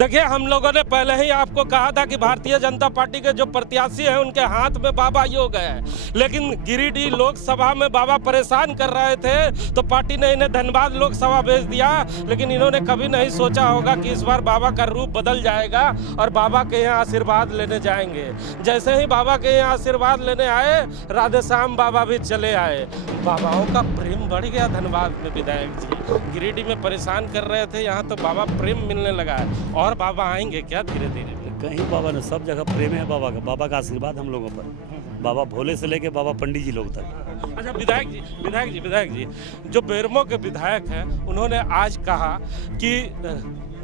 देखिए, हम लोगों ने पहले ही आपको कहा था कि भारतीय जनता पार्टी के जो प्रत्याशी हैं उनके हाथ में बाबा योग है, लेकिन गिरिडीह लोकसभा में बाबा परेशान कर रहे थे तो पार्टी ने इन्हें धनबाद लोकसभा भेज दिया। लेकिन इन्होंने कभी नहीं सोचा होगा कि इस बार बाबा का रूप बदल जाएगा और बाबा के यहाँ आशीर्वाद लेने जाएंगे। जैसे ही बाबा के यहाँ आशीर्वाद लेने आए, राधेश्याम बाबा भी चले आए। बाबाओं का प्रेम बढ़ गया धनबाद में। विधायक जी गिरिडीह में परेशान कर रहे थे, यहाँ तो बाबा प्रेम मिलने लगा है। और बाबा आएंगे क्या धीरे धीरे? कहीं बाबा ने, सब जगह प्रेम है बाबा का आशीर्वाद हम लोगों पर। बाबा भोले से लेके बाबा पंडित जी लोग तक। अच्छा विधायक जी जो बेरमो के विधायक हैं, उन्होंने आज कहा कि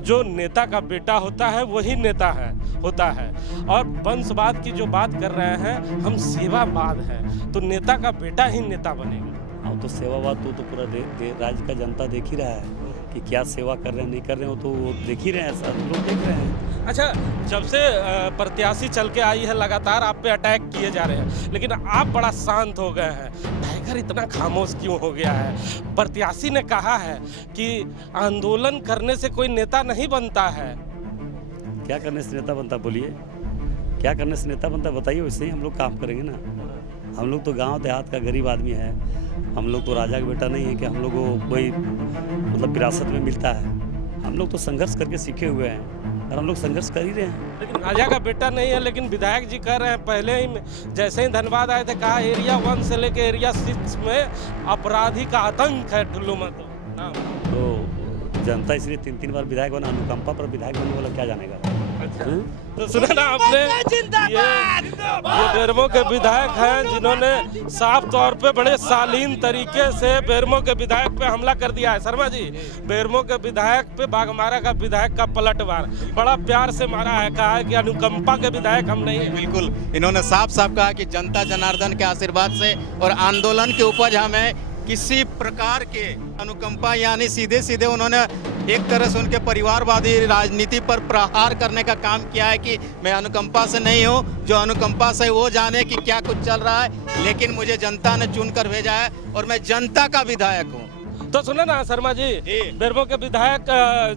जो नेता का बेटा होता है वही नेता होता है, और वंशवाद की जो बात कर रहे हैं, हम सेवावाद है तो नेता का बेटा ही नेता बनेगा। हम तो सेवावाद तो पूरा राज्य का जनता देख ही रहा है कि क्या सेवा कर रहे हैं नहीं कर रहे हो, तो वो देख ही रहे हैं, सब लोग देख रहे हैं। अच्छा, जब से प्रत्याशी चल के आई है लगातार आप पे अटैक किए जा रहे हैं, लेकिन आप बड़ा शांत हो गए हैं। टाइगर इतना खामोश क्यों हो गया है? प्रत्याशी ने कहा है कि आंदोलन करने से कोई नेता नहीं बनता है। क्या करने से नेता बनता, बोलिए क्या करने से नेता बनता बताइए। वैसे ही हम लोग काम करेंगे ना। हम लोग तो गांव देहात का गरीब आदमी है। हम लोग तो राजा का बेटा नहीं है कि हम लोग को कोई मतलब विरासत में मिलता है। हम लोग तो संघर्ष करके सीखे हुए हैं और हम लोग संघर्ष कर ही रहे हैं। लेकिन राजा का बेटा नहीं है, लेकिन विधायक जी कह रहे हैं पहले ही जैसे ही धनबाद आए थे, कहा एरिया 1 से लेके एरिया 6 में अपराधी का आतंक है टुल्लू महतो। तो जनता इसलिए 3 बार विधायक बना, अनुकंपा पर विधायक बनने वाला क्या जानेगा। अच्छा। तो सुना ना आपने, ये बेरमो के विधायक हैं जिन्होंने साफ तौर पे बड़े शालीन तरीके से बेरमो के विधायक पे हमला कर दिया है। शर्मा जी, बेरमो के विधायक पे बागमारा का विधायक का पलटवार बड़ा प्यार से मारा है, कहा है कि अनुकंपा के विधायक हम नहीं है। बिल्कुल, इन्होंने साफ साफ कहा कि जनता जनार्दन के आशीर्वाद से और आंदोलन के उपज हमें किसी प्रकार के अनुकंपा, यानी सीधे सीधे उन्होंने एक तरह से उनके परिवारवादी राजनीति पर प्रहार करने का काम किया है कि मैं अनुकंपा से नहीं हूं, जो अनुकंपा से वो जाने कि क्या कुछ चल रहा है, लेकिन मुझे जनता ने चुनकर भेजा है और मैं जनता का विधायक हूं। तो सुने ना शर्मा जी, बेरमो के विधायक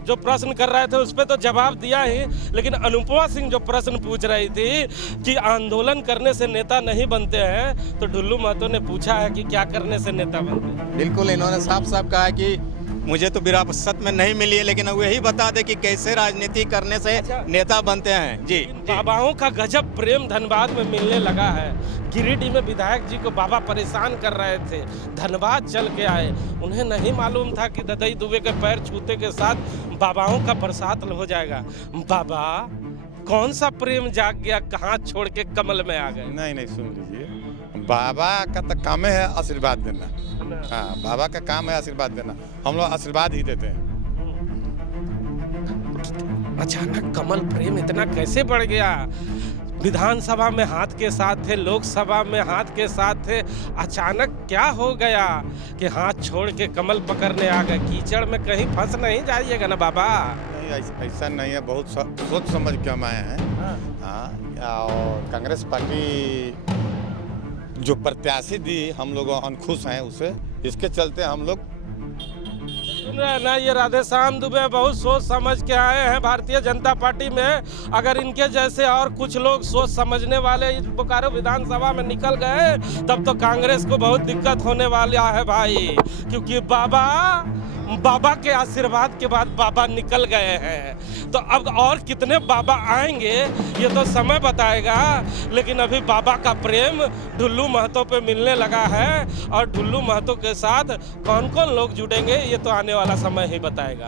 जो प्रश्न कर रहे थे उस पर तो जवाब दिया ही, लेकिन अनुपमा सिंह जो प्रश्न पूछ रही थी कि आंदोलन करने से नेता नहीं बनते हैं, तो ढुल्लू महतो ने पूछा है कि क्या करने से नेता बनते हैं। बिल्कुल, इन्होंने साफ साफ कहा है कि मुझे तो विरासत में नहीं मिली है, लेकिन वही बता दे कि कैसे राजनीति करने से नेता बनते हैं। जी, बाबाओं का गजब प्रेम धनबाद में मिलने लगा है। गिरिडीह में विधायक जी को बाबा परेशान कर रहे थे, धनबाद चल के आए। उन्हें नहीं मालूम था कि ददई दुबे के पैर छूते के साथ बाबाओं का बरसात हो जाएगा। बाबा कौन सा प्रेम जाग गया, कहाँ छोड़ के कमल में आ गए? नहीं, सुन लीजिए, बाबा का तो काम है आशीर्वाद देना। हाँ, बाबा का काम है आशीर्वाद देना, हम लोग आशीर्वाद ही देते हैं। अचानक कमल प्रेम इतना कैसे बढ़ गया? विधानसभा में हाथ के साथ थे, लोकसभा में हाथ के साथ थे, अचानक क्या हो गया कि हाथ छोड़ के कमल पकड़ने आ गए? कीचड़ में कहीं फंस नहीं जाइएगा ना बाबा? नहीं, ऐसा नहीं है, बहुत सोच समझ के हम आए हैं। हाँ, और कांग्रेस पार्टी जो प्रत्याशी दी, हम लोग अनखुश हैं उससे, इसके चलते हम लोग सुन रहे हैं ना, ये राधेश्याम दुबे बहुत सोच समझ के आए हैं भारतीय जनता पार्टी में। अगर इनके जैसे और कुछ लोग सोच समझने वाले इस बोकारो विधानसभा में निकल गए, तब तो कांग्रेस को बहुत दिक्कत होने वाला है भाई, क्योंकि बाबा के आशीर्वाद के बाद बाबा निकल गए हैं। तो अब और कितने बाबा आएंगे ये तो समय बताएगा, लेकिन अभी बाबा का प्रेम ढुल्लू महतो पे मिलने लगा है, और ढुल्लू महतो के साथ कौन कौन लोग जुड़ेंगे ये तो आने वाला समय ही बताएगा।